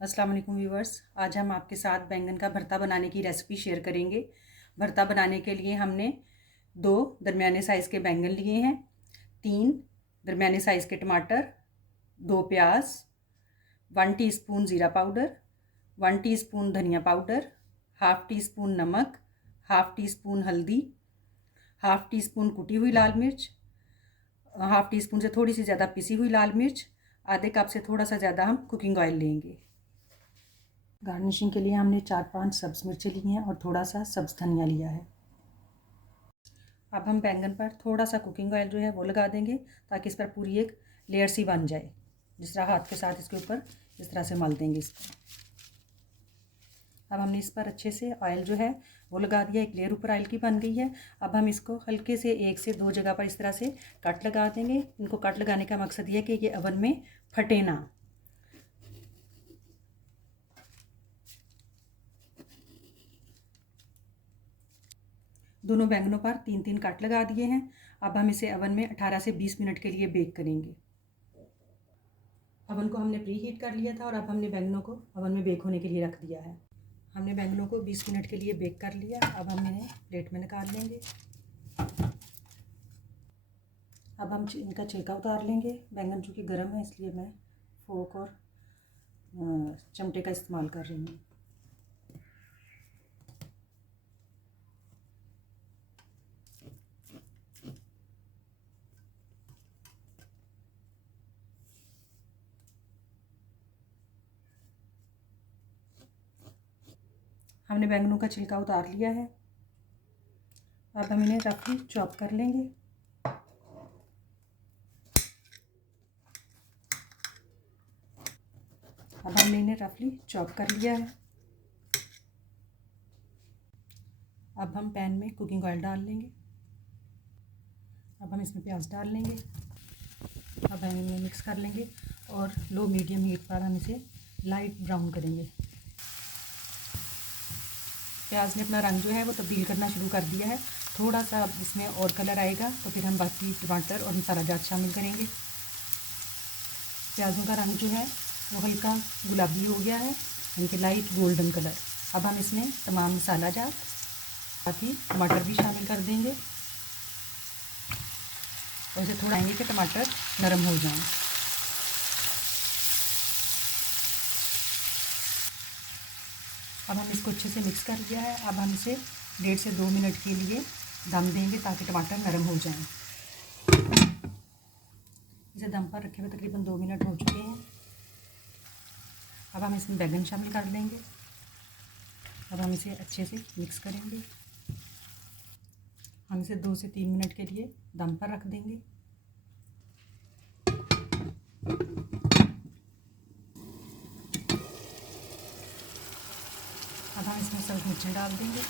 अस्सलाम वालेकुम व्यूवर्स। आज हम आपके साथ बैंगन का भरता बनाने की रेसिपी शेयर करेंगे। भरता बनाने के लिए हमने 2 दरमियाने साइज़ के बैंगन लिए हैं, 3 दरमियाने साइज़ के टमाटर, 2 प्याज, 1 टीस्पून ज़ीरा पाउडर, 1 टीस्पून धनिया पाउडर, हाफ़ टी स्पून नमक, हाफ़ टी स्पून हल्दी, हाफ़ टी स्पून कुटी हुई लाल मिर्च, हाफ़ टी स्पून से थोड़ी सी ज़्यादा पिसी हुई लाल मिर्च, आधे कप से थोड़ा सा ज़्यादा हम कुकिंग ऑयल लेंगे। गार्निशिंग के लिए हमने 4-5 सब्ज़ मिर्चें ली हैं और थोड़ा सा सब्ज़ धनिया लिया है। अब हम बैंगन पर थोड़ा सा कुकिंग ऑयल जो है वो लगा देंगे ताकि इस पर पूरी एक लेयर सी बन जाए। जिस तरह हाथ के साथ इसके ऊपर इस तरह से मल देंगे इसको। अब हमने इस पर अच्छे से ऑयल जो है वो लगा दिया, एक लेयर ऊपर ऑयल की बन गई है। अब हम इसको हल्के से 1 से 2 जगह पर इस तरह से कट लगा देंगे। इनको कट लगाने का मकसद ये है कि ये ओवन में फटे ना। दोनों बैंगनों पर 3-3 कट लगा दिए हैं। अब हम इसे ओवन में 18 से 20 मिनट के लिए बेक करेंगे। ओवन को हमने प्री हीट कर लिया था और अब हमने बैंगनों को ओवन में बेक होने के लिए रख दिया है। हमने बैंगनों को 20 मिनट के लिए बेक कर लिया। अब हम इन्हें प्लेट में निकाल लेंगे। अब हम इनका छिलका उतार लेंगे। बैंगन चूँकि गर्म है इसलिए मैं फोक और चमटे का इस्तेमाल कर रही हूँ। हमने बैंगनों का छिलका उतार लिया है। अब हम इन्हें रफली चॉप कर लेंगे। अब हमने इन्हें रफली चॉप कर लिया है। अब हम पैन में कुकिंग ऑयल डाल लेंगे। अब हम इसमें प्याज डाल लेंगे। अब हम इन्हें मिक्स कर लेंगे और लो मीडियम हीट पर हम इसे लाइट ब्राउन करेंगे। प्याज ने अपना रंग जो है वो तब्दील करना शुरू कर दिया है। थोड़ा सा इसमें और कलर आएगा तो फिर हम बाकी टमाटर और मसाला जात शामिल करेंगे। प्याज़ों का रंग जो है वो हल्का गुलाबी हो गया है, यानी कि लाइट गोल्डन कलर। अब हम इसमें तमाम मसाला जात साथ ही टमाटर भी शामिल कर देंगे और इसे थोड़ा आएंगे कि टमाटर नरम हो जाएं। अब हम इसको अच्छे से मिक्स कर दिया है। अब हम इसे 1.5 से 2 मिनट के लिए दम देंगे ताकि टमाटर नरम हो जाएं। इसे दम पर रखे हुए तकरीबन 2 मिनट हो चुके हैं। अब हम इसमें बैंगन शामिल कर लेंगे। अब हम इसे अच्छे से मिक्स करेंगे। हम इसे 2 से 3 मिनट के लिए दम पर रख देंगे। अब हम इसमें सब्ज़ मिर्चें डाल देंगे।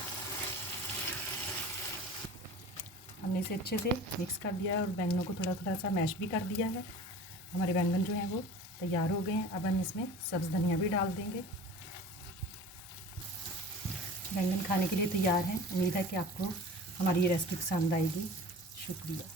हमने इसे अच्छे से मिक्स कर दिया है और बैंगनों को थोड़ा थोड़ा सा मैश भी कर दिया है। हमारे बैंगन जो हैं वो तैयार हो गए हैं। अब हम इसमें सब्ज़ धनिया भी डाल देंगे। बैंगन खाने के लिए तैयार हैं। उम्मीद है कि आपको हमारी ये रेसिपी पसंद आएगी। शुक्रिया।